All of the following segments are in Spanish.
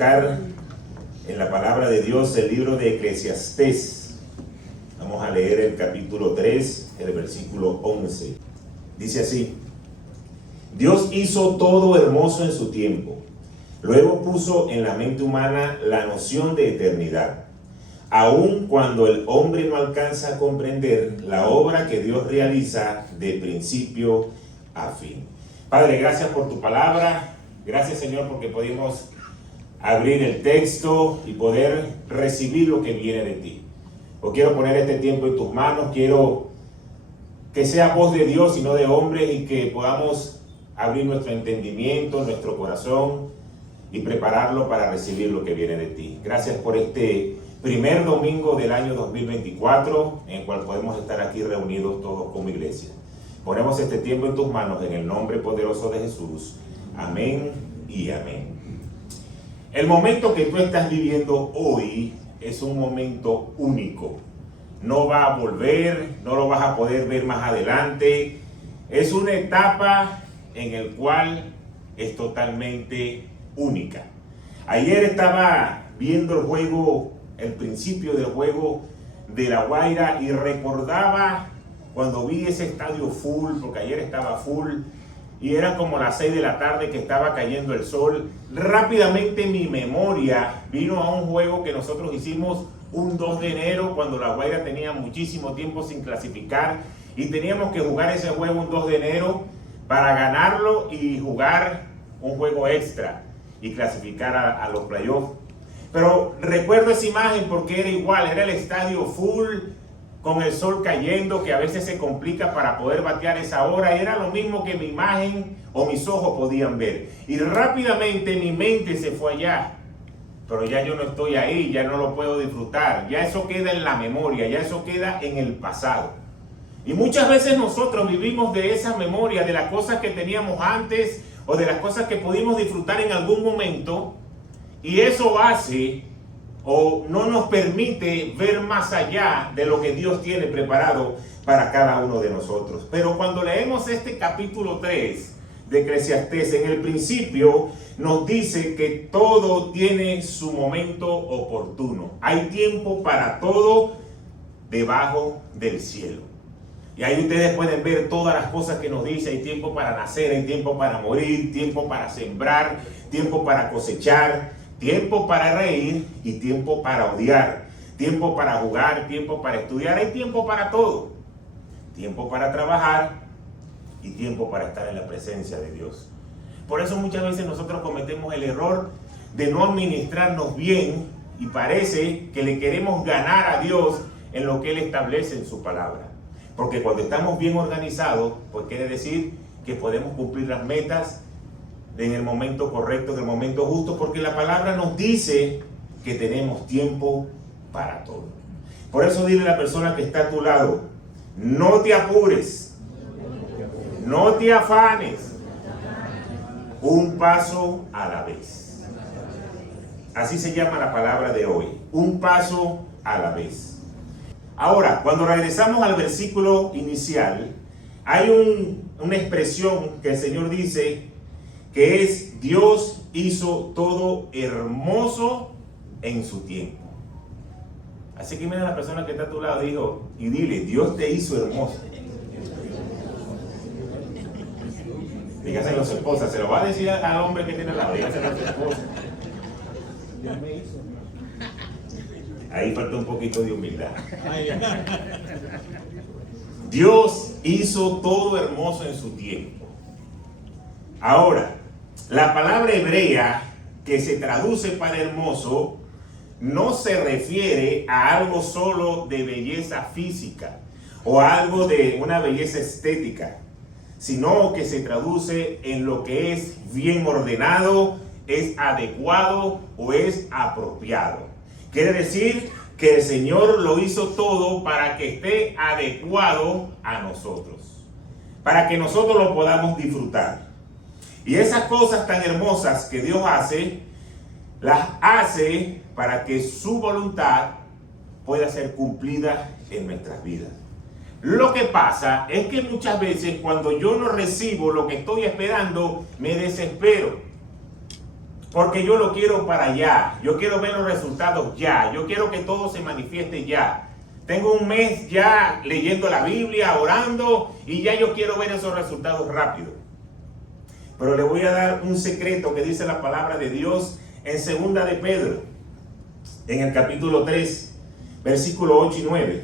buscar en la palabra de Dios el libro de Eclesiastés. Vamos a leer el capítulo 3, el versículo 11. Dice así: Dios hizo todo hermoso en su tiempo. Luego puso en la mente humana la noción de eternidad. Aun cuando el hombre no alcanza a comprender la obra que Dios realiza de principio a fin. Padre, gracias por tu palabra. Gracias, Señor, porque podemos abrir el texto y poder recibir lo que viene de ti. Yo quiero poner este tiempo en tus manos. Quiero que sea voz de Dios y no de hombres, y que podamos abrir nuestro entendimiento, nuestro corazón, y prepararlo para recibir lo que viene de ti. Gracias por este primer domingo del año 2024, en el cual podemos estar aquí reunidos todos como iglesia. Ponemos este tiempo en tus manos en el nombre poderoso de Jesús. Amén y amén. El momento que tú estás viviendo hoy es un momento único. No va a volver, no lo vas a poder ver más adelante. Es una etapa en el cual es totalmente única. Ayer estaba viendo el principio del juego de La Guaira, y recordaba cuando vi ese estadio full, porque ayer estaba full, y era como las 6 de la tarde que estaba cayendo el sol. Rápidamente mi memoria vino a un juego que nosotros hicimos un 2 de enero, cuando La Guaira tenía muchísimo tiempo sin clasificar, y teníamos que jugar ese juego un 2 de enero para ganarlo y jugar un juego extra y clasificar a los playoffs. Pero recuerdo esa imagen porque era igual, era el estadio full, con el sol cayendo, que a veces se complica para poder batear esa hora. Era lo mismo que mi imagen o mis ojos podían ver. Y rápidamente mi mente se fue allá. Pero ya yo no estoy ahí, ya no lo puedo disfrutar. Ya eso queda en la memoria, ya eso queda en el pasado. Y muchas veces nosotros vivimos de esa memoria, de las cosas que teníamos antes o de las cosas que pudimos disfrutar en algún momento. Y eso hace o no nos permite ver más allá de lo que Dios tiene preparado para cada uno de nosotros. Pero cuando leemos este capítulo 3 de Eclesiastés, en el principio nos dice que todo tiene su momento oportuno. Hay tiempo para todo debajo del cielo. Y ahí ustedes pueden ver todas las cosas que nos dice. Hay tiempo para nacer, hay tiempo para morir, tiempo para sembrar, tiempo para cosechar, tiempo para reír y tiempo para odiar, tiempo para jugar, tiempo para estudiar. Hay tiempo para todo. Tiempo para trabajar y tiempo para estar en la presencia de Dios. Por eso muchas veces nosotros cometemos el error de no administrarnos bien, y parece que le queremos ganar a Dios en lo que Él establece en su palabra. Porque cuando estamos bien organizados, pues quiere decir que podemos cumplir las metas en el momento correcto, en el momento justo, porque la palabra nos dice que tenemos tiempo para todo. Por eso dile a la persona que está a tu lado: no te apures, no te afanes, un paso a la vez. Así se llama la palabra de hoy, un paso a la vez. Ahora, cuando regresamos al versículo inicial, hay una expresión que el Señor dice, que es: Dios hizo todo hermoso en su tiempo. Así que mira a la persona que está a tu lado y dile: Dios te hizo hermoso. Dígase a las esposas, se lo va a decir al hombre que tiene al lado, dígase a las esposas. Dios me hizo. Ahí falta un poquito de humildad. Dios hizo todo hermoso en su tiempo. Ahora, la palabra hebrea que se traduce para hermoso no se refiere a algo solo de belleza física o algo de una belleza estética, sino que se traduce en lo que es bien ordenado, es adecuado o es apropiado. Quiere decir que el Señor lo hizo todo para que esté adecuado a nosotros, para que nosotros lo podamos disfrutar. Y esas cosas tan hermosas que Dios hace, las hace para que su voluntad pueda ser cumplida en nuestras vidas. Lo que pasa es que muchas veces cuando yo no recibo lo que estoy esperando, me desespero. porque yo lo quiero para allá. Yo quiero ver los resultados ya. Yo quiero que todo se manifieste ya. Tengo un mes ya leyendo la Biblia, orando, y ya yo quiero ver esos resultados rápido. Pero le voy a dar un secreto que dice la palabra de Dios en 2 de Pedro, en el capítulo 3, versículo 8 y 9.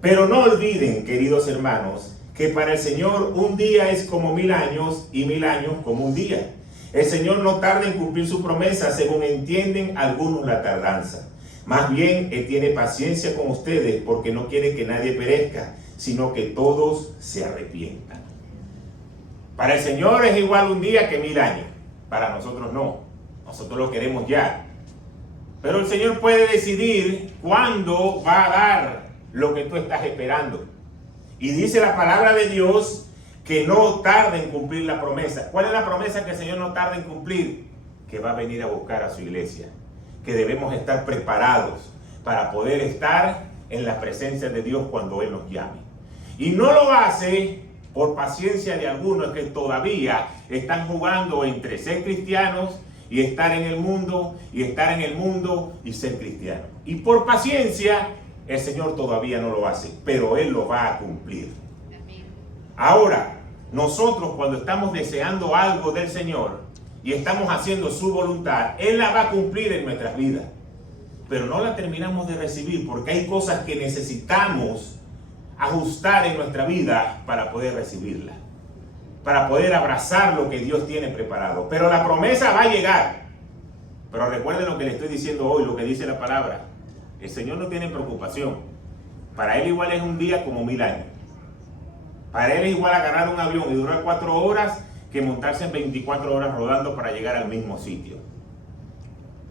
Pero no olviden, queridos hermanos, que para el Señor un día es como 1000 años y 1000 años como un día. El Señor no tarda en cumplir su promesa, según entienden algunos la tardanza. Más bien, Él tiene paciencia con ustedes porque no quiere que nadie perezca, sino que todos se arrepientan. Para el Señor es igual un día que 1000 años. Para nosotros no. Nosotros lo queremos ya. Pero el Señor puede decidir cuándo va a dar lo que tú estás esperando. Y dice la palabra de Dios que no tarda en cumplir la promesa. ¿Cuál es la promesa que el Señor no tarda en cumplir? Que va a venir a buscar a su iglesia. Que debemos estar preparados para poder estar en la presencia de Dios cuando Él nos llame. Y no lo hace por paciencia de algunos que todavía están jugando entre ser cristianos y estar en el mundo, y estar en el mundo y ser cristiano. Y por paciencia, el Señor todavía no lo hace, pero Él lo va a cumplir. Ahora, nosotros cuando estamos deseando algo del Señor y estamos haciendo su voluntad, Él la va a cumplir en nuestras vidas. Pero no la terminamos de recibir porque hay cosas que necesitamos ajustar en nuestra vida para poder recibirla, para poder abrazar lo que Dios tiene preparado. Pero la promesa va a llegar. Pero recuerden lo que le estoy diciendo hoy, lo que dice la palabra. El Señor no tiene preocupación. Para Él igual es un día como 1000 años. Para Él es igual agarrar un avión y durar 4 horas que montarse en 24 horas rodando para llegar al mismo sitio.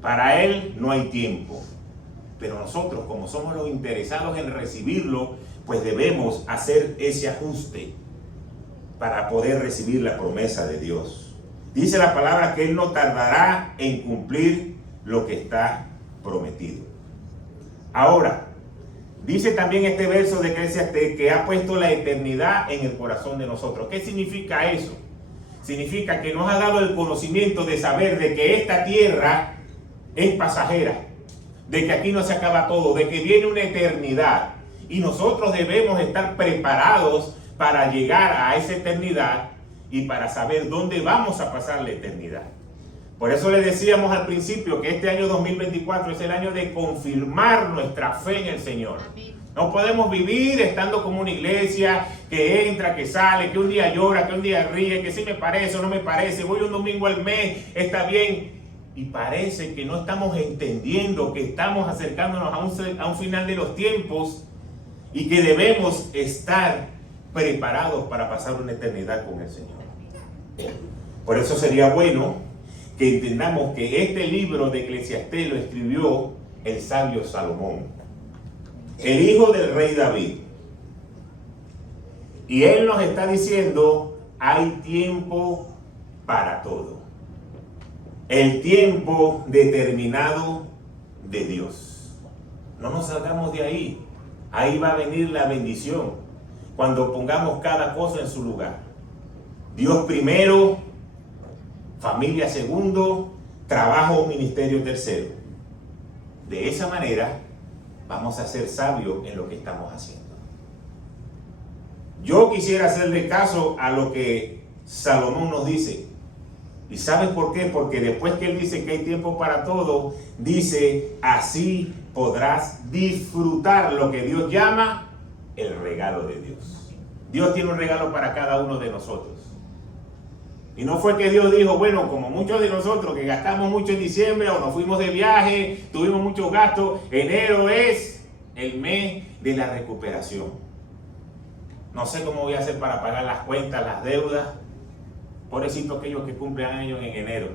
Para Él no hay tiempo. Pero nosotros, como somos los interesados en recibirlo, pues debemos hacer ese ajuste para poder recibir la promesa de Dios. Dice la palabra que Él no tardará en cumplir lo que está prometido. Ahora, dice también este verso de Eclesiastés que ha puesto la eternidad en el corazón de nosotros. ¿Qué significa eso? Significa que nos ha dado el conocimiento de saber de que esta tierra es pasajera, de que aquí no se acaba todo, de que viene una eternidad. Y nosotros debemos estar preparados para llegar a esa eternidad y para saber dónde vamos a pasar la eternidad. Por eso le decíamos al principio que este año 2024 es el año de confirmar nuestra fe en el Señor. Amén. No podemos vivir estando como una iglesia que entra, que sale, que un día llora, que un día ríe, que sí me parece o no me parece, voy un domingo al mes, está bien. Y parece que no estamos entendiendo que estamos acercándonos a un final de los tiempos y que debemos estar preparados para pasar una eternidad con el Señor. Por eso sería bueno que entendamos que este libro de Eclesiastés lo escribió el sabio Salomón, el hijo del rey David. Y él nos está diciendo, hay tiempo para todo. El tiempo determinado de Dios. No nos salgamos de ahí. Ahí va a venir la bendición cuando pongamos cada cosa en su lugar. Dios primero, familia segundo, trabajo o ministerio tercero. De esa manera vamos a ser sabios en lo que estamos haciendo. Yo quisiera hacerle caso a lo que Salomón nos dice. ¿Y saben por qué? Porque después que él dice que hay tiempo para todo, dice, así podrás disfrutar lo que Dios llama el regalo de Dios. Dios tiene un regalo para cada uno de nosotros. Y no fue que Dios dijo, bueno, como muchos de nosotros que gastamos mucho en diciembre o nos fuimos de viaje, tuvimos muchos gastos, enero es el mes de la recuperación. No sé cómo voy a hacer para pagar las cuentas, las deudas. Pobrecitos aquellos que cumplen años en enero.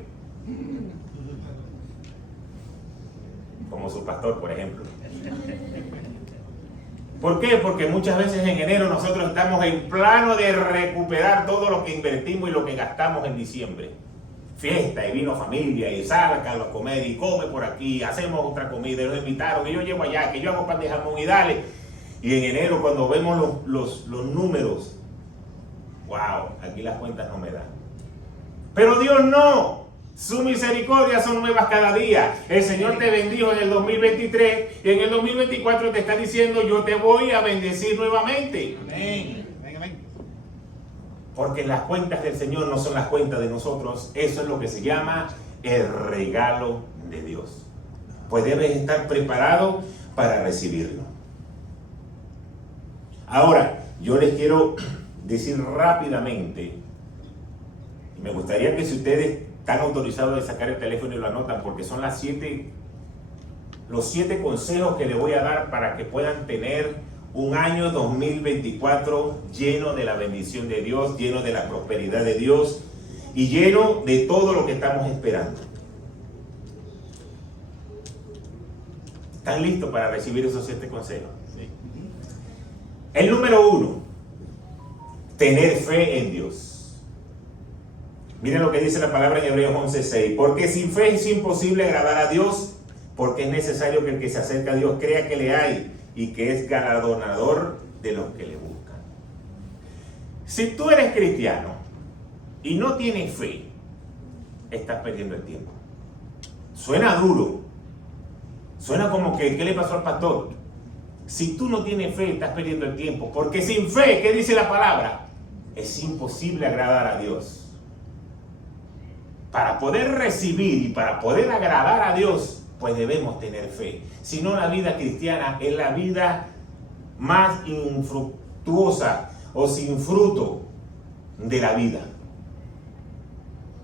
Como su pastor, por ejemplo. ¿Por qué? Porque muchas veces en enero nosotros estamos en plano de recuperar todo lo que invertimos y lo que gastamos en diciembre. Fiesta y vino familia y salga a comer y come por aquí, hacemos otra comida y nos invitaron, que yo llevo allá, que yo hago pan de jamón y dale. Y en enero cuando vemos los números, wow, aquí las cuentas no me dan. Pero Dios no. Su misericordia son nuevas cada día. El Señor te bendijo en el 2023 y en el 2024 te está diciendo, yo te voy a bendecir nuevamente. Amén. Amén, amén. Porque las cuentas del Señor no son las cuentas de nosotros. Eso es lo que se llama el regalo de Dios. Pues debes estar preparado para recibirlo. Ahora, yo les quiero decir rápidamente, y me gustaría que si ustedes están autorizados de sacar el teléfono y lo anotan, porque son los 7 consejos que les voy a dar para que puedan tener un año 2024 lleno de la bendición de Dios, lleno de la prosperidad de Dios y lleno de todo lo que estamos esperando. ¿Están listos para recibir esos 7 consejos? Sí. El número 1, tener fe en Dios. Miren lo que dice la palabra en Hebreos 11:6. Porque sin fe es imposible agradar a Dios, porque es necesario que el que se acerca a Dios crea que le hay y que es galardonador de los que le buscan. Si tú eres cristiano y no tienes fe, estás perdiendo el tiempo. Suena duro. Suena como que, ¿qué le pasó al pastor? Si tú no tienes fe, estás perdiendo el tiempo. Porque sin fe, ¿qué dice la palabra? Es imposible agradar a Dios. Para poder recibir y para poder agradar a Dios, pues debemos tener fe. Si no, la vida cristiana es la vida más infructuosa o sin fruto de la vida.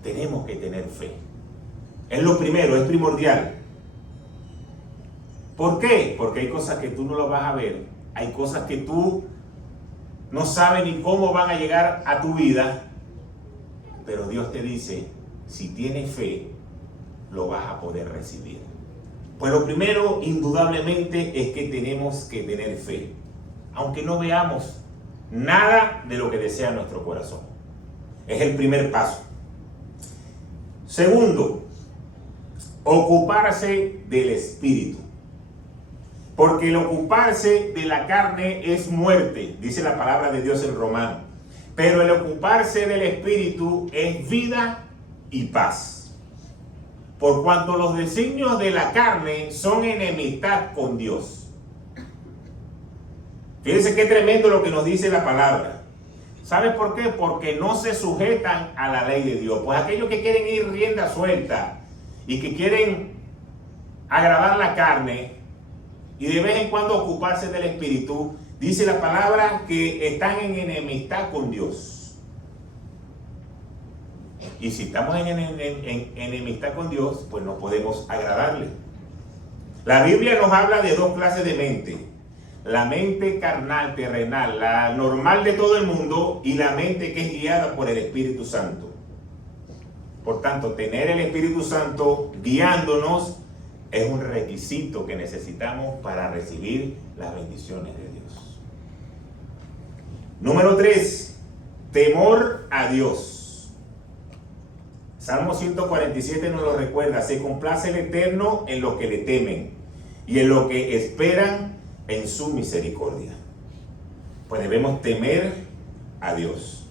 Tenemos que tener fe. Es lo primero, es primordial. ¿Por qué? Porque hay cosas que tú no lo vas a ver. Hay cosas que tú no sabes ni cómo van a llegar a tu vida. Pero Dios te dice, si tienes fe, lo vas a poder recibir. Pues lo primero, indudablemente, es que tenemos que tener fe. Aunque no veamos nada de lo que desea nuestro corazón. Es el primer paso. Segundo, ocuparse del Espíritu. Porque el ocuparse de la carne es muerte, dice la palabra de Dios en Romanos. Pero el ocuparse del Espíritu es vida y paz. Por cuanto los designios de la carne son enemistad con Dios. Fíjense qué tremendo lo que nos dice la palabra. ¿Sabe por qué? Porque no se sujetan a la ley de Dios. Pues aquellos que quieren ir rienda suelta y que quieren agradar la carne y de vez en cuando ocuparse del Espíritu, dice la palabra que están en enemistad con Dios. Y si estamos en enemistad con Dios, pues no podemos agradarle. La Biblia nos habla de 2 clases de mente. La mente carnal, terrenal, la normal de todo el mundo, y la mente que es guiada por el Espíritu Santo. Por tanto, tener el Espíritu Santo guiándonos es un requisito que necesitamos para recibir las bendiciones de Dios. Número 3, temor a Dios. Salmo 147 nos lo recuerda, se complace el Eterno en los que le temen y en los que esperan en su misericordia. Pues debemos temer a Dios,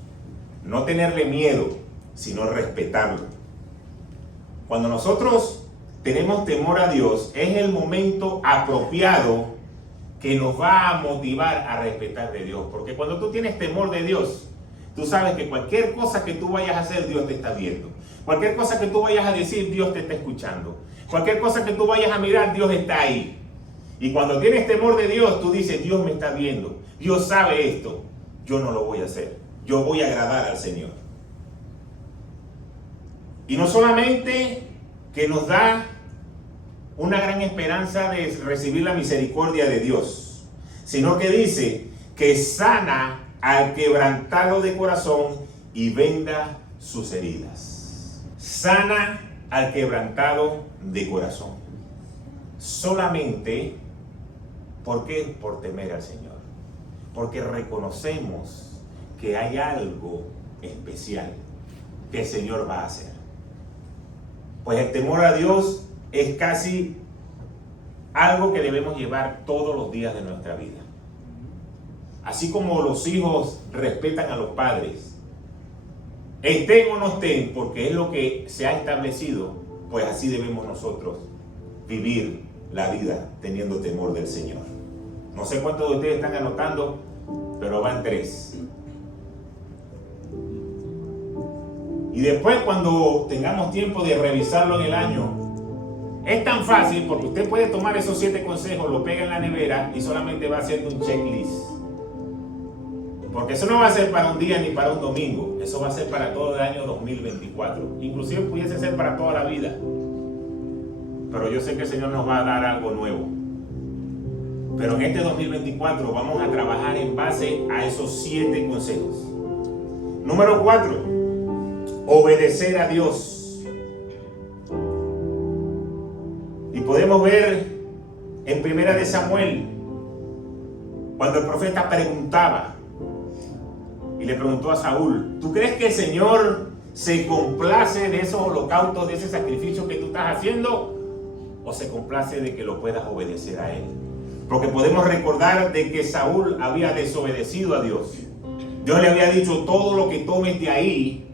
no tenerle miedo, sino respetarlo. Cuando nosotros tenemos temor a Dios, es el momento apropiado que nos va a motivar a respetar de Dios. Porque cuando tú tienes temor de Dios, tú sabes que cualquier cosa que tú vayas a hacer, Dios te está viendo. Cualquier cosa que tú vayas a decir, Dios te está escuchando. Cualquier cosa que tú vayas a mirar, Dios está ahí. Y cuando tienes temor de Dios, tú dices, Dios me está viendo. Dios sabe esto. Yo no lo voy a hacer. Yo voy a agradar al Señor. Y no solamente que nos da una gran esperanza de recibir la misericordia de Dios, sino que dice que sana al quebrantado de corazón y venda sus heridas. Sana al quebrantado de corazón. Solamente, ¿por qué? Por temer al Señor. Porque reconocemos que hay algo especial que el Señor va a hacer. Pues el temor a Dios es casi algo que debemos llevar todos los días de nuestra vida. Así como los hijos respetan a los padres, estén o no estén, porque es lo que se ha establecido, pues así debemos nosotros vivir la vida teniendo temor del Señor. No sé cuántos de ustedes están anotando, pero van 3. Y después, cuando tengamos tiempo de revisarlo en el año, es tan fácil porque usted puede tomar esos 7 consejos, lo pega en la nevera y solamente va haciendo un checklist. Porque eso no va a ser para un día ni para un domingo, eso va a ser para todo el año 2024. Inclusive pudiese ser para toda la vida. Pero yo sé que el Señor nos va a dar algo nuevo. Pero en este 2024 vamos a trabajar en base a esos 7 consejos. Número 4, obedecer a Dios. Y podemos ver en 1 de Samuel, cuando el profeta preguntaba, y le preguntó a Saúl, ¿tú crees que el Señor se complace de esos holocaustos, de ese sacrificio que tú estás haciendo? ¿O se complace de que lo puedas obedecer a Él? Porque podemos recordar de que Saúl había desobedecido a Dios. Dios le había dicho, todo lo que tomes de ahí,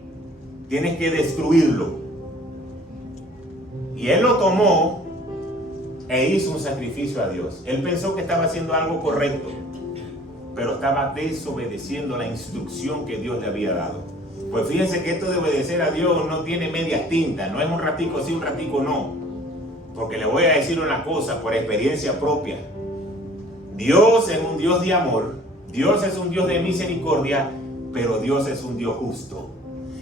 tienes que destruirlo. Y él lo tomó e hizo un sacrificio a Dios. Él pensó que estaba haciendo algo correcto, pero estaba desobedeciendo la instrucción que Dios le había dado. Pues fíjense que esto de obedecer a Dios no tiene medias tintas, no es un ratico sí, un ratico no. Porque le voy a decir una cosa por experiencia propia. Dios es un Dios de amor, Dios es un Dios de misericordia, pero Dios es un Dios justo.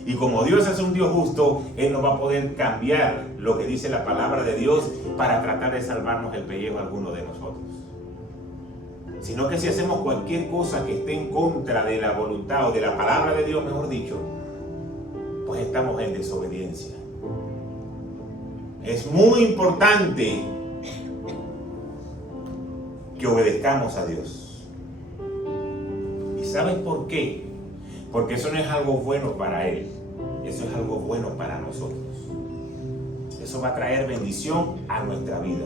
Y como Dios es un Dios justo, Él no va a poder cambiar lo que dice la palabra de Dios para tratar de salvarnos el pellejo a alguno de nosotros. Sino que si hacemos cualquier cosa que esté en contra de la voluntad o de la palabra de Dios, mejor dicho, pues estamos en desobediencia. Es muy importante que obedezcamos a Dios. ¿Y sabes por qué? Porque eso no es algo bueno para Él, eso es algo bueno para nosotros. Eso va a traer bendición a nuestra vida.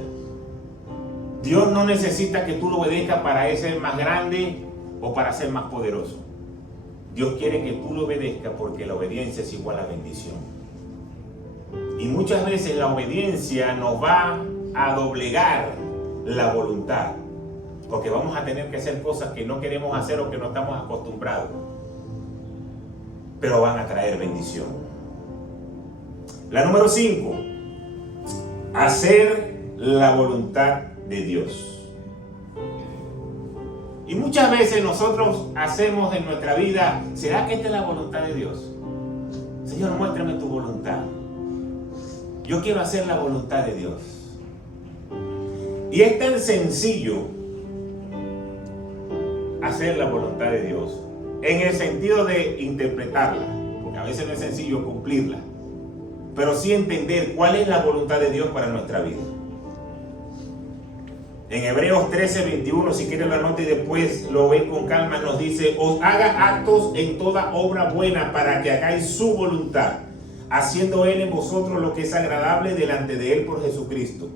Dios no necesita que tú lo obedezcas para ser más grande o para ser más poderoso. Dios quiere que tú lo obedezcas porque la obediencia es igual a bendición. Y muchas veces la obediencia nos va a doblegar la voluntad, porque vamos a tener que hacer cosas que no queremos hacer o que no estamos acostumbrados, pero van a traer bendición. La número 5, hacer la voluntad de Dios. Y muchas veces nosotros hacemos en nuestra vida, ¿será que esta es la voluntad de Dios? Señor, muéstrame tu voluntad. Yo quiero hacer la voluntad de Dios. Y es tan sencillo hacer la voluntad de Dios, en el sentido de interpretarla, porque a veces no es sencillo cumplirla, pero sí entender cuál es la voluntad de Dios para nuestra vida. En Hebreos 13:21, si quieren lo anote y después lo ven con calma, nos dice, os haga actos en toda obra buena para que hagáis su voluntad, haciendo Él en vosotros lo que es agradable delante de Él por Jesucristo,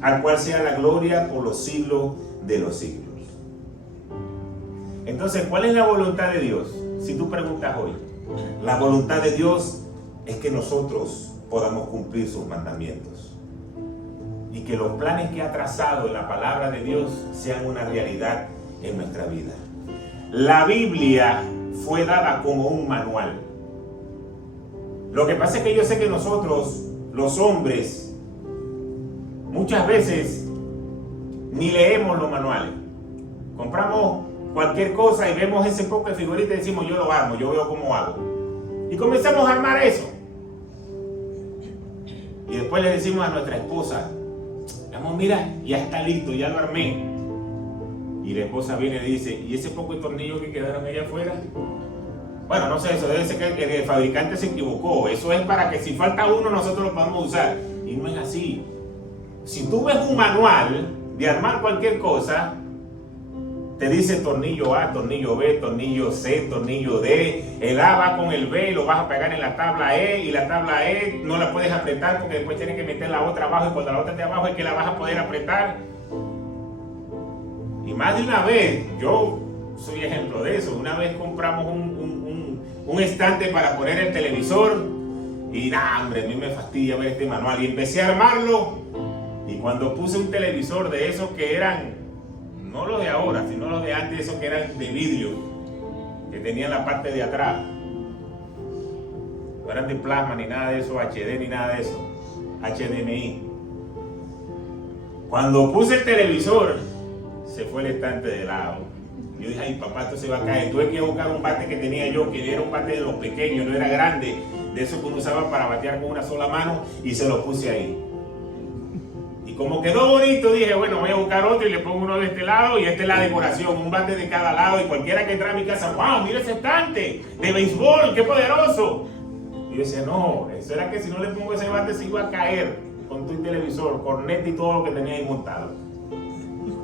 al cual sea la gloria por los siglos de los siglos. Entonces, ¿cuál es la voluntad de Dios? Si tú preguntas hoy, la voluntad de Dios es que nosotros podamos cumplir sus mandamientos y que los planes que ha trazado en la palabra de Dios sean una realidad en nuestra vida. La Biblia fue dada como un manual. Lo que pasa es que yo sé que nosotros, los hombres, muchas veces ni leemos los manuales. Compramos cualquier cosa y vemos ese poco de figurita y decimos, yo lo armo, yo veo cómo hago. Y comenzamos a armar eso. Y después le decimos a nuestra esposa, vamos, mira, ya está listo, ya lo armé. Y la esposa viene y dice, ¿y ese poco de tornillos que quedaron allá afuera? Bueno, no sé, eso debe ser que el fabricante se equivocó. Eso es para que si falta uno nosotros lo podamos usar. Y no es así. Si tú ves un manual de armar cualquier cosa, te dice tornillo A, tornillo B, tornillo C, tornillo D. El A va con el B, lo vas a pegar en la tabla E, y la tabla E no la puedes apretar porque después tienes que meter la otra abajo, y cuando la otra esté abajo es que la vas a poder apretar. Y más de una vez, yo soy ejemplo de eso. Una vez compramos un estante para poner el televisor. Y nada, hombre, a mí me fastidia ver este manual. Y empecé a armarlo. Y cuando puse un televisor de esos que eran, no los de ahora, sino los de antes, esos que eran de vidrio, que tenían la parte de atrás. No eran de plasma ni nada de eso, HD ni nada de eso, HDMI. Cuando puse el televisor, se fue el estante de lado. Yo dije, ay papá, esto se va a caer. Tuve que buscar un bate que tenía yo, que era un bate de los pequeños, no era grande, de esos que uno usaba para batear con una sola mano, y se lo puse ahí. Y como quedó bonito, dije, bueno, voy a buscar otro y le pongo uno de este lado, y esta es la decoración, un bate de cada lado, y cualquiera que entra a mi casa, wow, mira ese estante de béisbol, qué poderoso. Y yo decía, no, eso era que si no le pongo ese bate se iba a caer con tu televisor, corneta y todo lo que tenía ahí montado.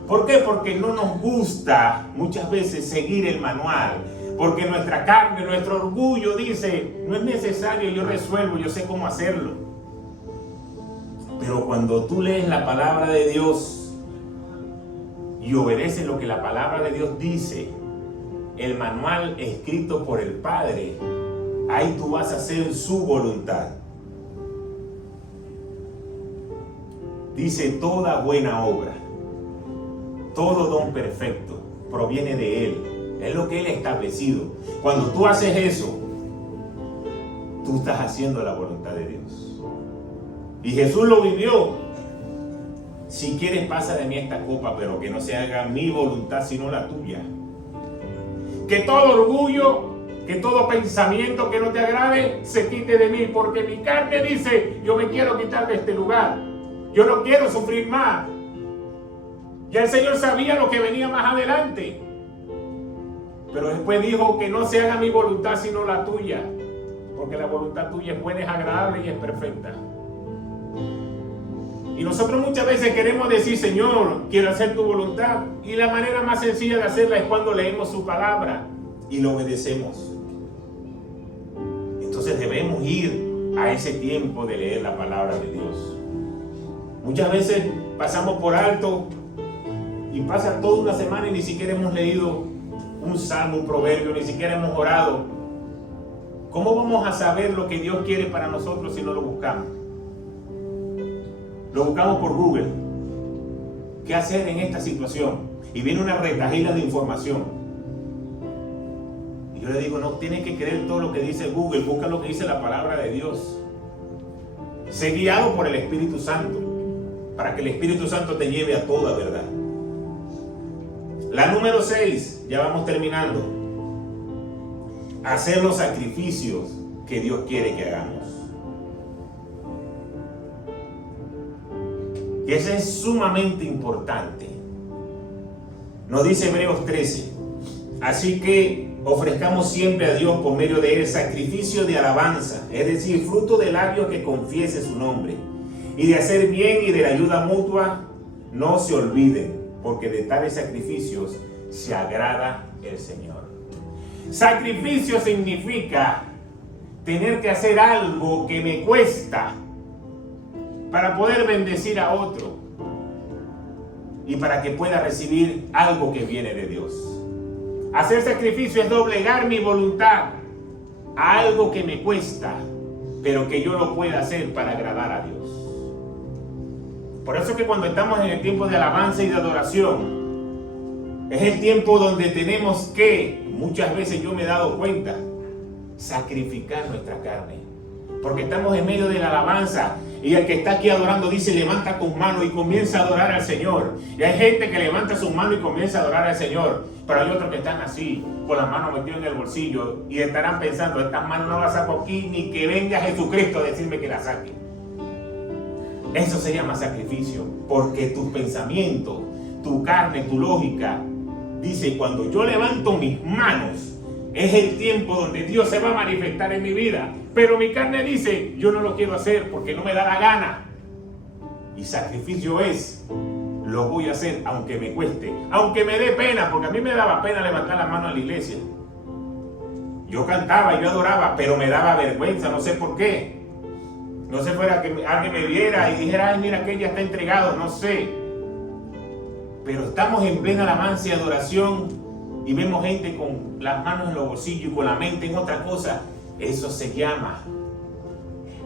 ¿Por qué? Porque no nos gusta muchas veces seguir el manual. Porque nuestra carne, nuestro orgullo dice, no es necesario, yo resuelvo, yo sé cómo hacerlo. Pero cuando tú lees la palabra de Dios y obedeces lo que la palabra de Dios dice, el manual escrito por el Padre, ahí tú vas a hacer su voluntad. Dice, toda buena obra, todo don perfecto proviene de Él. Es lo que Él ha establecido. Cuando tú haces eso, tú estás haciendo la voluntad de Dios. Y Jesús lo vivió. Si quieres, pasa de mí esta copa, pero que no se haga mi voluntad, sino la tuya. Que todo orgullo, que todo pensamiento que no te agrade, se quite de mí, porque mi carne dice, yo me quiero quitar de este lugar. Yo no quiero sufrir más. Ya el Señor sabía lo que venía más adelante. Pero después dijo que no se haga mi voluntad sino la tuya. Porque la voluntad tuya es buena, es agradable y es perfecta. Y nosotros muchas veces queremos decir, Señor, quiero hacer tu voluntad. Y la manera más sencilla de hacerla es cuando leemos su palabra y lo obedecemos. Entonces debemos ir a ese tiempo de leer la palabra de Dios. Muchas veces pasamos por alto y pasa toda una semana y ni siquiera hemos leído un salmo, un proverbio, ni siquiera hemos orado. ¿Cómo vamos a saber lo que Dios quiere para nosotros si no lo buscamos? Lo buscamos por Google. ¿Qué hacer en esta situación? Y viene una retahíla de información. Y yo le digo, no tienes que creer todo lo que dice Google, busca lo que dice la palabra de Dios. Sé guiado por el Espíritu Santo, para que el Espíritu Santo te lleve a toda verdad. La número 6, ya vamos terminando. Hacer los sacrificios que Dios quiere que hagamos. Y eso es sumamente importante. Nos dice Hebreos 13. Así que ofrezcamos siempre a Dios por medio de él sacrificio de alabanza, es decir, fruto de labios que confiese su nombre. Y de hacer bien y de la ayuda mutua, no se olviden, porque de tales sacrificios se agrada el Señor. Sacrificio significa tener que hacer algo que me cuesta para poder bendecir a otro y para que pueda recibir algo que viene de Dios. Hacer sacrificio es doblegar mi voluntad a algo que me cuesta, pero que yo lo pueda hacer para agradar a Dios. Por eso es que cuando estamos en el tiempo de alabanza y de adoración, es el tiempo donde tenemos que, muchas veces yo me he dado cuenta, sacrificar nuestra carne. Porque estamos en medio de la alabanza y el que está aquí adorando dice, levanta tus manos y comienza a adorar al Señor. Y hay gente que levanta sus manos y comienza a adorar al Señor. Pero hay otros que están así, con las manos metidas en el bolsillo y estarán pensando, estas manos no las saco aquí, ni que venga Jesucristo a decirme que las saque. Eso se llama sacrificio, porque tus pensamientos, tu carne, tu lógica, dice, cuando yo levanto mis manos, es el tiempo donde Dios se va a manifestar en mi vida. Pero mi carne dice, yo no lo quiero hacer porque no me da la gana. Y sacrificio es, lo voy a hacer aunque me cueste, aunque me dé pena, porque a mí me daba pena levantar la mano a la iglesia. Yo cantaba, yo adoraba, pero me daba vergüenza, no sé por qué. No sé, fuera que alguien me viera y dijera, ay, mira, que ya está entregado, no sé. Pero estamos en plena alabanza y adoración y vemos gente con las manos en los bolsillos y con la mente en otra cosa. Eso se llama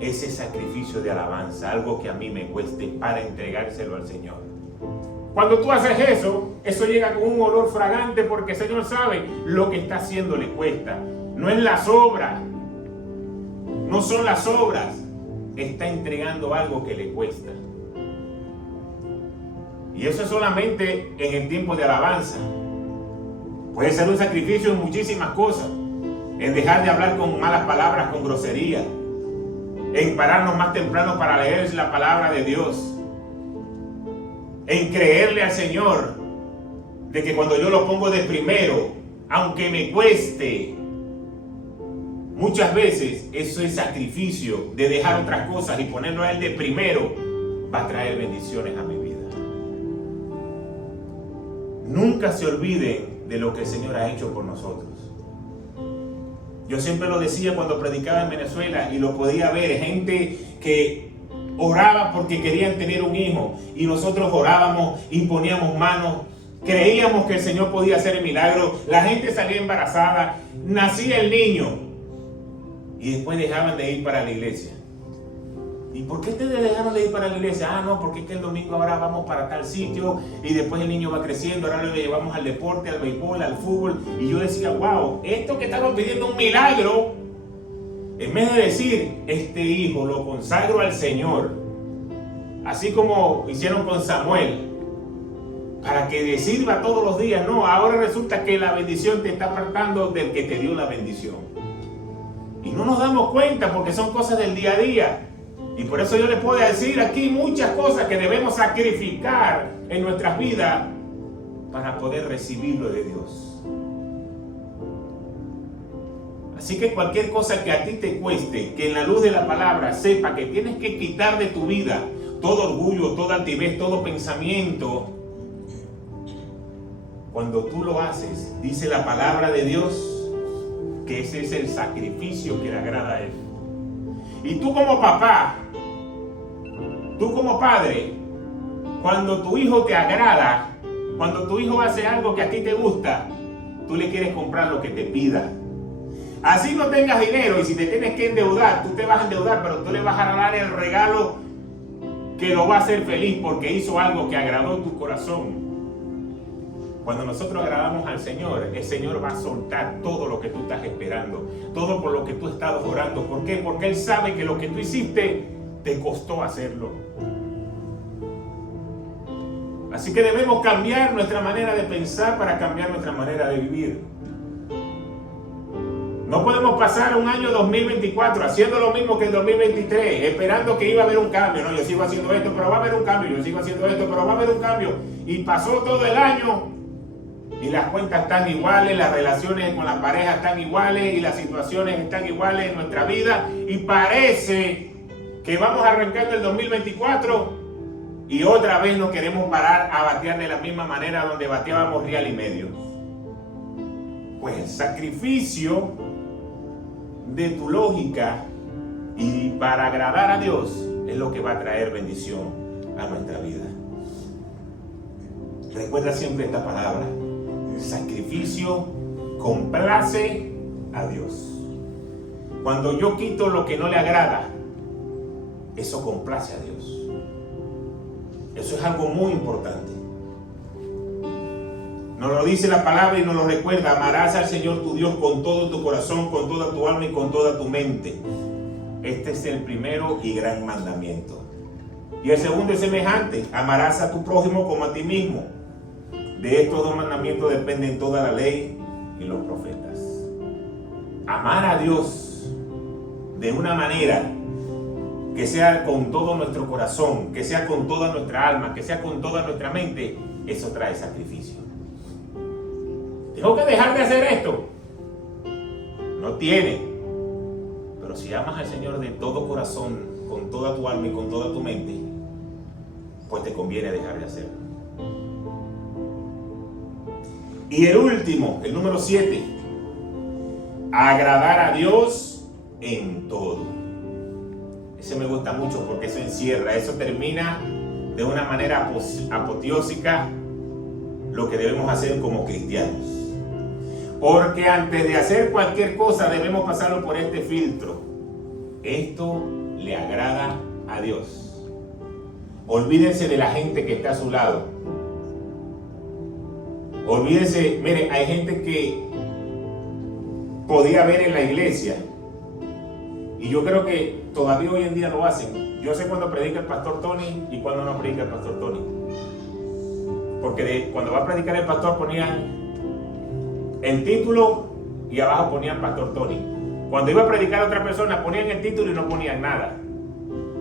ese sacrificio de alabanza, algo que a mí me cueste para entregárselo al Señor. Cuando tú haces eso, eso llega con un olor fragante porque el Señor sabe lo que está haciendo le cuesta. No es las obras, no son las obras, está entregando algo que le cuesta. Y eso es solamente en el tiempo de alabanza. Puede ser un sacrificio en muchísimas cosas, en dejar de hablar con malas palabras, con grosería, en pararnos más temprano para leer la palabra de Dios, en creerle al Señor de que cuando yo lo pongo de primero, aunque me cueste, muchas veces eso es sacrificio de dejar otras cosas y ponerlo a Él de primero, va a traer bendiciones a mi vida. Nunca se olviden de lo que el Señor ha hecho por nosotros. Yo siempre lo decía cuando predicaba en Venezuela y lo podía ver, gente que oraba porque querían tener un hijo y nosotros orábamos, imponíamos manos, creíamos que el Señor podía hacer el milagro, la gente salía embarazada, nacía el niño y después dejaban de ir para la iglesia. ¿Y por qué te dejaron de ir para la iglesia? Ah, no, porque es que el domingo ahora vamos para tal sitio y después el niño va creciendo, ahora lo llevamos al deporte, al béisbol, al fútbol. Y yo decía, wow, esto que estaban pidiendo un milagro, en vez de decir, este hijo lo consagro al Señor, así como hicieron con Samuel, para que le sirva todos los días. No, ahora resulta que la bendición te está apartando del que te dio la bendición. Y no nos damos cuenta porque son cosas del día a día. Y por eso yo les puedo decir aquí muchas cosas que debemos sacrificar en nuestras vidas para poder recibirlo de Dios. Así que cualquier cosa que a ti te cueste, que en la luz de la palabra sepa que tienes que quitar de tu vida todo orgullo, toda altivez, todo pensamiento. Cuando tú lo haces, dice la palabra de Dios que ese es el sacrificio que le agrada a Él. Y tú como papá, tú como padre, cuando tu hijo te agrada, cuando tu hijo hace algo que a ti te gusta, tú le quieres comprar lo que te pida. Así no tengas dinero y si te tienes que endeudar, tú te vas a endeudar, pero tú le vas a dar el regalo que lo va a hacer feliz porque hizo algo que agradó tu corazón. Cuando nosotros agradamos al Señor, el Señor va a soltar todo lo que tú estás esperando, todo por lo que tú estás orando. ¿Por qué? Porque Él sabe que lo que tú hiciste te costó hacerlo. Así que debemos cambiar nuestra manera de pensar para cambiar nuestra manera de vivir. No podemos pasar un año 2024 haciendo lo mismo que el 2023, esperando que iba a haber un cambio. No, yo sigo haciendo esto, pero va a haber un cambio. Yo sigo haciendo esto, pero va a haber un cambio. Y pasó todo el año y las cuentas están iguales, las relaciones con la pareja están iguales y las situaciones están iguales en nuestra vida. Y parece que vamos arrancando el 2024 y otra vez nos queremos parar a batear de la misma manera donde bateábamos real y medio. Pues el sacrificio de tu lógica y para agradar a Dios es lo que va a traer bendición a nuestra vida. Recuerda siempre esta palabra: el sacrificio complace a Dios. Cuando yo quito lo que no le agrada, eso complace a Dios. Eso es algo muy importante. Nos lo dice la palabra y nos lo recuerda: amarás al Señor tu Dios con todo tu corazón, con toda tu alma y con toda tu mente. Este es el primero y gran mandamiento. Y el segundo es semejante: amarás a tu prójimo como a ti mismo. De estos dos mandamientos dependen toda la ley y los profetas. Amar a Dios de una manera que sea con todo nuestro corazón, que sea con toda nuestra alma, que sea con toda nuestra mente, eso trae sacrificio. ¿Tengo que dejar de hacer esto? No tiene. Pero si amas al Señor de todo corazón, con toda tu alma y con toda tu mente, pues te conviene dejar de hacerlo. Y el último, el número 7, agradar a Dios en todo. Ese me gusta mucho porque eso encierra, eso termina de una manera apoteósica lo que debemos hacer como cristianos. Porque antes de hacer cualquier cosa debemos pasarlo por este filtro. Esto le agrada a Dios. Olvídense de la gente que está a su lado. Olvídense, mire, hay gente que podía ver en la iglesia. Y yo creo que todavía hoy en día lo hacen. Yo sé cuando predica el pastor Tony y cuando no predica el pastor Tony. Porque cuando va a predicar el pastor ponían el título y abajo ponían pastor Tony. Cuando iba a predicar a otra persona ponían el título y no ponían nada.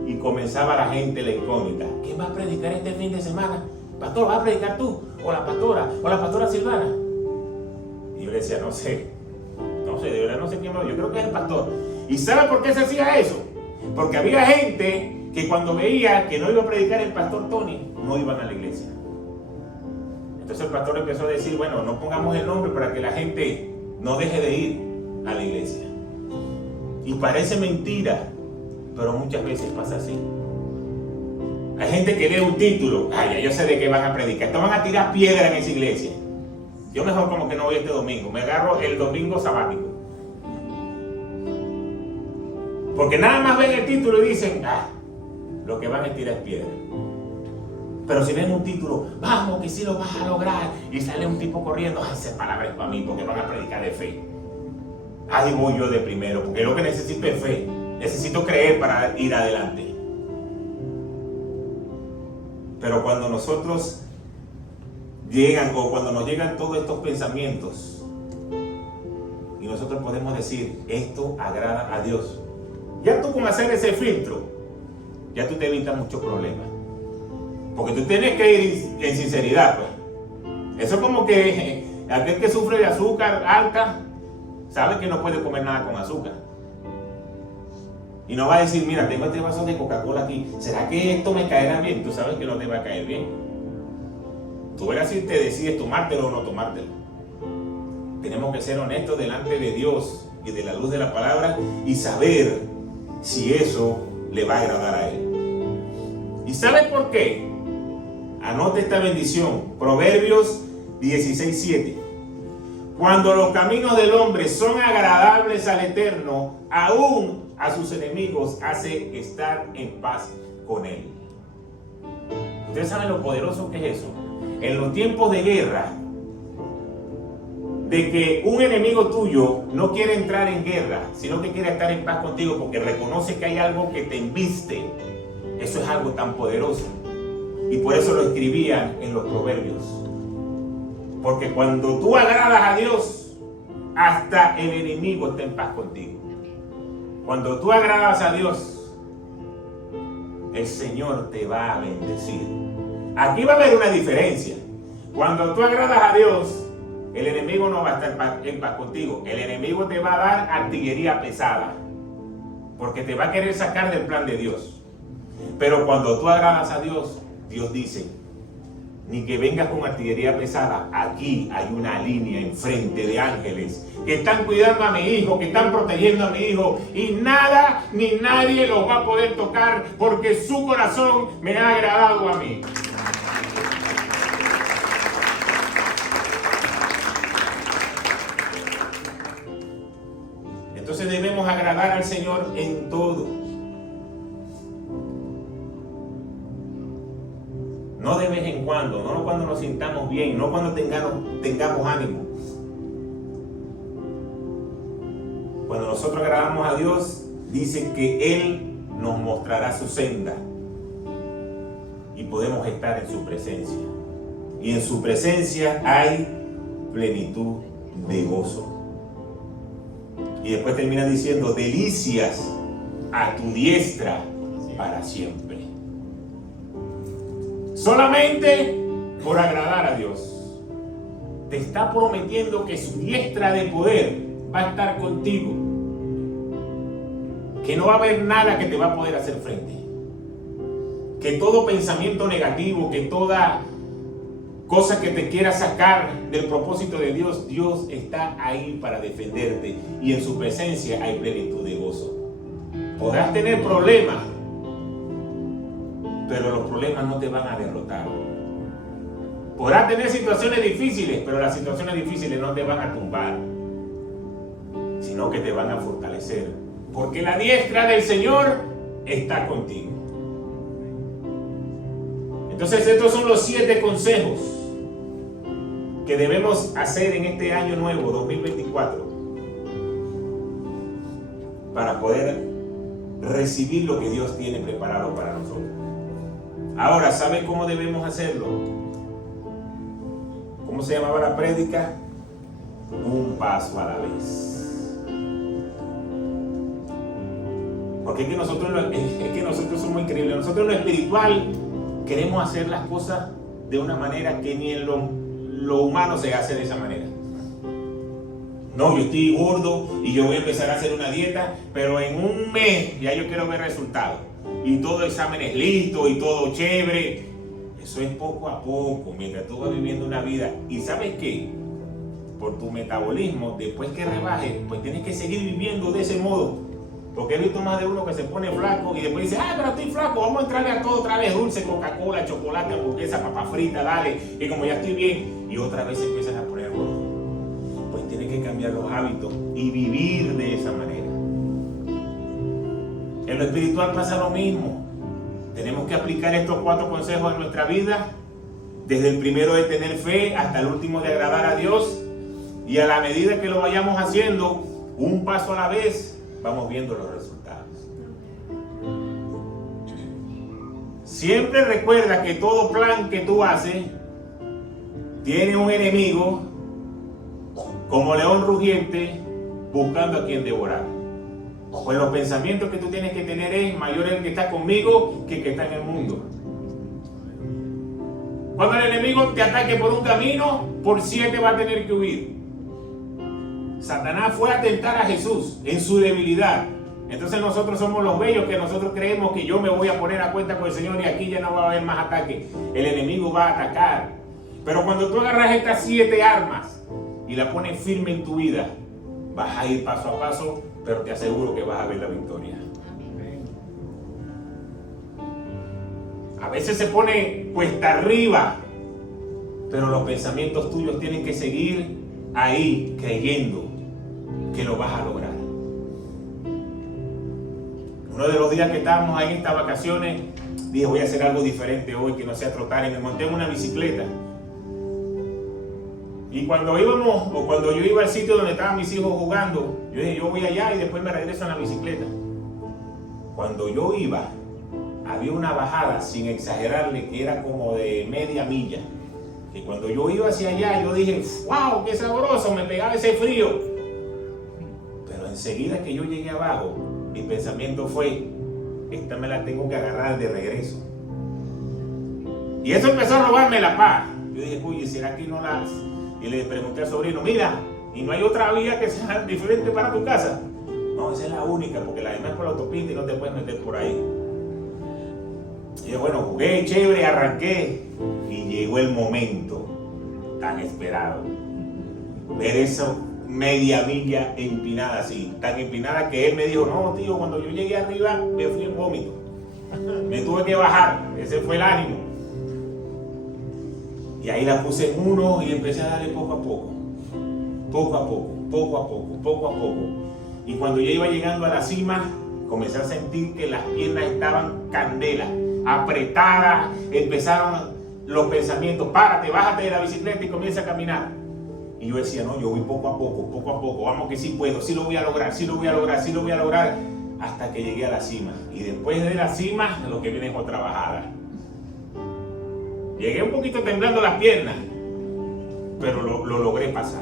Y comenzaba la gente la incógnita. ¿Quién va a predicar este fin de semana? Pastor, ¿vas a predicar tú? ¿O la pastora Silvana? Y yo le decía, no sé, de verdad no sé quién va. Yo creo que es el pastor. ¿Y sabe por qué se hacía eso? Porque había gente que cuando veía que no iba a predicar el pastor Tony, no iban a la iglesia. Entonces el pastor empezó a decir, bueno, no pongamos el nombre para que la gente no deje de ir a la iglesia. Y parece mentira, pero muchas veces pasa así. Hay gente que lee un título, ay, ya yo sé de qué van a predicar, esto van a tirar piedra en esa iglesia. Yo mejor como que no voy este domingo, me agarro el domingo sabático. Porque nada más ven el título y dicen, lo que van a tirar es piedra. Pero si ven un título, vamos que sí lo vas a lograr, y sale un tipo corriendo, esa palabra es para mí, porque van a predicar de fe. Ahí voy yo de primero, porque lo que necesito es fe, necesito creer para ir adelante. Pero cuando nosotros cuando nos llegan todos estos pensamientos, y nosotros podemos decir, esto agrada a Dios, ya tú con hacer ese filtro, ya tú te evitas muchos problemas. Porque tú tienes que ir en sinceridad, pues. Eso es como que aquel que sufre de azúcar alta, sabe que no puede comer nada con azúcar. Y no va a decir, mira, tengo este vaso de Coca-Cola aquí, ¿será que esto me caerá bien? Tú sabes que no te va a caer bien. Tú verás si te decides tomártelo o no tomártelo. Tenemos que ser honestos delante de Dios y de la luz de la palabra y saber si eso le va a agradar a Él. ¿Y sabe por qué? Anote esta bendición, Proverbios 16:7. Cuando los caminos del hombre son agradables al Eterno, aún a sus enemigos hace estar en paz con él. Ustedes saben lo poderoso que es eso. En los tiempos de guerra, de que un enemigo tuyo no quiere entrar en guerra, sino que quiere estar en paz contigo porque reconoce que hay algo que te embiste. Eso es algo tan poderoso. Y por eso lo escribían en los proverbios. Porque cuando tú agradas a Dios, hasta el enemigo está en paz contigo. Cuando tú agradas a Dios, el Señor te va a bendecir. Aquí va a haber una diferencia. Cuando tú agradas a Dios, el enemigo no va a estar en paz contigo. El enemigo te va a dar artillería pesada, porque te va a querer sacar del plan de Dios. Pero cuando tú agradas a Dios, Dios dice, ni que vengas con artillería pesada, aquí hay una línea enfrente de ángeles que están cuidando a mi hijo, que están protegiendo a mi hijo, y nada ni nadie los va a poder tocar porque su corazón me ha agradado a mí. Entonces debemos agradar al Señor en todo. No de vez en cuando, no cuando nos sintamos bien, no cuando tengamos ánimo. Cuando nosotros agradamos a Dios, dice que Él nos mostrará su senda y podemos estar en su presencia. Y en su presencia hay plenitud de gozo. Y después termina diciendo, delicias a tu diestra para siempre. Solamente por agradar a Dios. Te está prometiendo que su diestra de poder va a estar contigo. Que no va a haber nada que te va a poder hacer frente. Que todo pensamiento negativo, que toda cosa que te quiera sacar del propósito de Dios, Dios está ahí para defenderte. Y en su presencia hay plenitud de gozo. Podrás tener problemas, pero los problemas no te van a derrotar. Podrás tener situaciones difíciles, pero las situaciones difíciles no te van a tumbar. sino que te van a fortalecer, porque la diestra del Señor está contigo. Entonces estos son los 7 consejos que debemos hacer en este año nuevo 2024 para poder recibir lo que Dios tiene preparado para nosotros. Ahora, ¿sabe cómo debemos hacerlo? ¿Cómo se llamaba la prédica? Un paso a la vez. Porque es que nosotros somos increíbles. Nosotros en lo espiritual queremos hacer las cosas de una manera que ni en lo humano se hace de esa manera. No, yo estoy gordo y yo voy a empezar a hacer una dieta, pero en un mes ya yo quiero ver resultados. Y todo exámenes listo y todo chévere. Eso es poco a poco, mientras tú vas viviendo una vida. ¿Y sabes qué? Por tu metabolismo, después que rebajes, pues tienes que seguir viviendo de ese modo. Porque he visto más de uno que se pone flaco y después dice, pero estoy flaco, vamos a entrarle a todo otra vez, dulce, Coca-Cola, chocolate, hamburguesa, papa frita, dale, y como ya estoy bien, y otra vez empiezas a poner gordo. Pues tienes que cambiar los hábitos y vivir de esa manera. En lo espiritual pasa lo mismo. Tenemos que aplicar estos 4 consejos en nuestra vida, desde el primero de tener fe hasta el último de agradar a Dios, y a la medida que lo vayamos haciendo, un paso a la vez, vamos viendo los resultados. Siempre recuerda que todo plan que tú haces tiene un enemigo como león rugiente buscando a quien devorar. Pues los pensamientos que tú tienes que tener es mayor el que está conmigo que el que está en el mundo. Cuando el enemigo te ataque por un camino, por 7 va a tener que huir. Satanás fue a tentar a Jesús en su debilidad. Entonces nosotros somos los bellos que nosotros creemos que yo me voy a poner a cuenta con el Señor y aquí ya no va a haber más ataque. El enemigo va a atacar. Pero cuando tú agarras estas 7 armas y las pones firme en tu vida, vas a ir paso a paso, pero te aseguro que vas a ver la victoria. A veces se pone cuesta arriba, pero los pensamientos tuyos tienen que seguir ahí creyendo que lo vas a lograr. Uno de los días que estábamos ahí en estas vacaciones, dije voy a hacer algo diferente hoy que no sea trotar, y me monté en una bicicleta. Y cuando yo iba al sitio donde estaban mis hijos jugando, yo dije yo voy allá y después me regreso en la bicicleta. Cuando yo iba, había una bajada, sin exagerarle, que era como de media milla. Y cuando yo iba hacia allá, yo dije, wow, qué sabroso, me pegaba ese frío. Pero enseguida que yo llegué abajo, mi pensamiento fue, esta me la tengo que agarrar de regreso. Y eso empezó a robarme la paz. Yo dije, oye, ¿será que no las...? Y le pregunté al sobrino, mira, ¿y no hay otra vía que sea diferente para tu casa? No, esa es la única, porque la demás es por la autopista y no te puedes meter por ahí. Y yo, bueno, jugué chévere, arranqué, y llegó el momento tan esperado. Ver esa media milla empinada así, tan empinada que él me dijo, no tío, cuando yo llegué arriba me fui en vómito. Me tuve que bajar, ese fue el ánimo. Y ahí la puse en 1 y empecé a darle poco a poco. Poco a poco, poco a poco, poco a poco. Y cuando ya iba llegando a la cima, comencé a sentir que las piernas estaban candela, apretadas. Empezaron los pensamientos, párate, bájate de la bicicleta y comienza a caminar. Y yo decía, no, yo voy poco a poco, vamos que sí puedo, sí lo voy a lograr, sí lo voy a lograr, sí lo voy a lograr, hasta que llegué a la cima. Y después de la cima, lo que viene es otra bajada. Llegué un poquito temblando las piernas, pero lo logré pasar.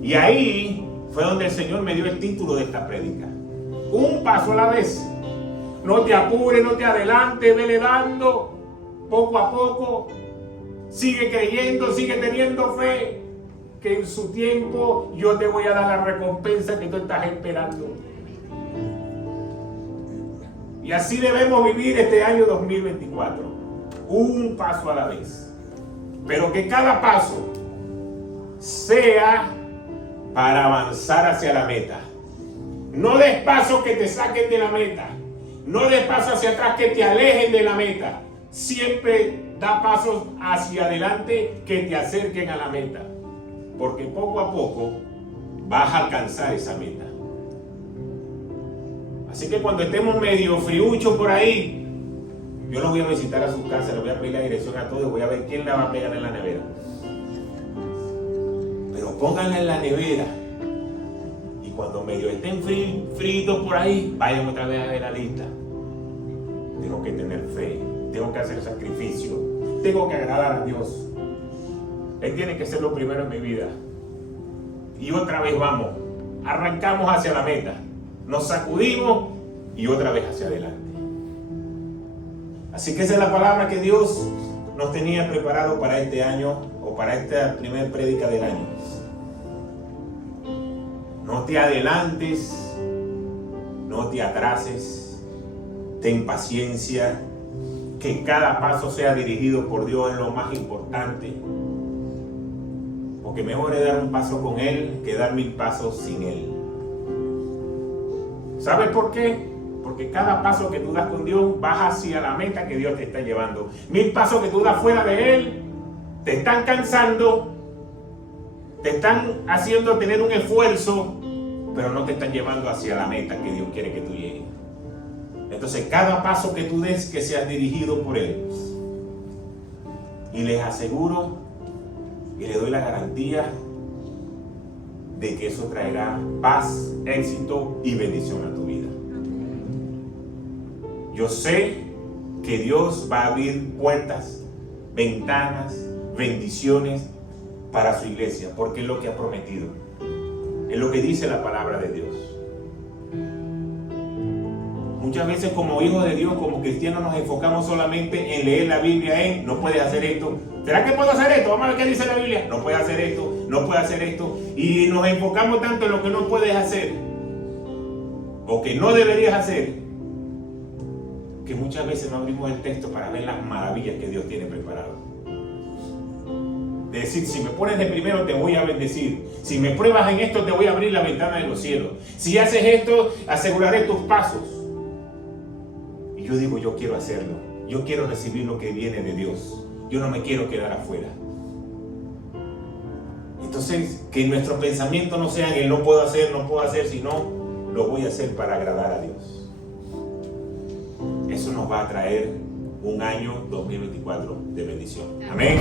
Y ahí fue donde el Señor me dio el título de esta prédica. Un paso a la vez. No te apures, no te adelantes, vele dando poco a poco. Sigue creyendo, sigue teniendo fe, que en su tiempo yo te voy a dar la recompensa que tú estás esperando. Y así debemos vivir este año 2024. Un paso a la vez. Pero que cada paso sea para avanzar hacia la meta. No des pasos que te saquen de la meta. No des pasos hacia atrás que te alejen de la meta. Siempre da pasos hacia adelante que te acerquen a la meta. Porque poco a poco vas a alcanzar esa meta. Así que cuando estemos medio friuchos por ahí, yo los voy a visitar a sus casas, les voy a pedir la dirección a todos, voy a ver quién la va a pegar en la nevera. Pero pónganla en la nevera. Y cuando medio estén fritos por ahí, vayan otra vez a ver la lista. Tengo que tener fe, tengo que hacer sacrificio, tengo que agradar a Dios. Él tiene que ser lo primero en mi vida. Y otra vez vamos, arrancamos hacia la meta, nos sacudimos y otra vez hacia adelante. Así que esa es la palabra que Dios nos tenía preparado para este año, o para esta primera prédica del año. No te adelantes, no te atrases, ten paciencia, que cada paso sea dirigido por Dios es lo más importante. Porque mejor es dar un paso con Él que dar 1000 pasos sin Él. ¿Sabes por qué? Porque cada paso que tú das con Dios vas hacia la meta que Dios te está llevando. 1000 pasos que tú das fuera de Él te están cansando, te están haciendo tener un esfuerzo, pero no te están llevando hacia la meta que Dios quiere que tú llegues. Entonces cada paso que tú des que sea dirigido por Él. Y les aseguro y les doy la garantía de que eso traerá paz, éxito y bendición a tu vida. Yo sé que Dios va a abrir puertas, ventanas, bendiciones para su iglesia, porque es lo que ha prometido. Es lo que dice la palabra de Dios. Muchas veces como hijos de Dios, como cristianos, nos enfocamos solamente en leer la Biblia, no puedes hacer esto. ¿Será que puedo hacer esto? Vamos a ver qué dice la Biblia. No puedes hacer esto, no puedes hacer esto. Y nos enfocamos tanto en lo que no puedes hacer, o que no deberías hacer, que muchas veces no abrimos el texto para ver las maravillas que Dios tiene preparado. De decir, si me pones de primero te voy a bendecir. Si me pruebas en esto te voy a abrir la ventana de los cielos. Si haces esto, aseguraré tus pasos. Y yo digo, yo quiero hacerlo. Yo quiero recibir lo que viene de Dios. Yo no me quiero quedar afuera. Entonces, que nuestro pensamiento no sea en el no puedo hacer, sino lo voy a hacer para agradar a Dios. Eso nos va a traer un año 2024 de bendición. Amén.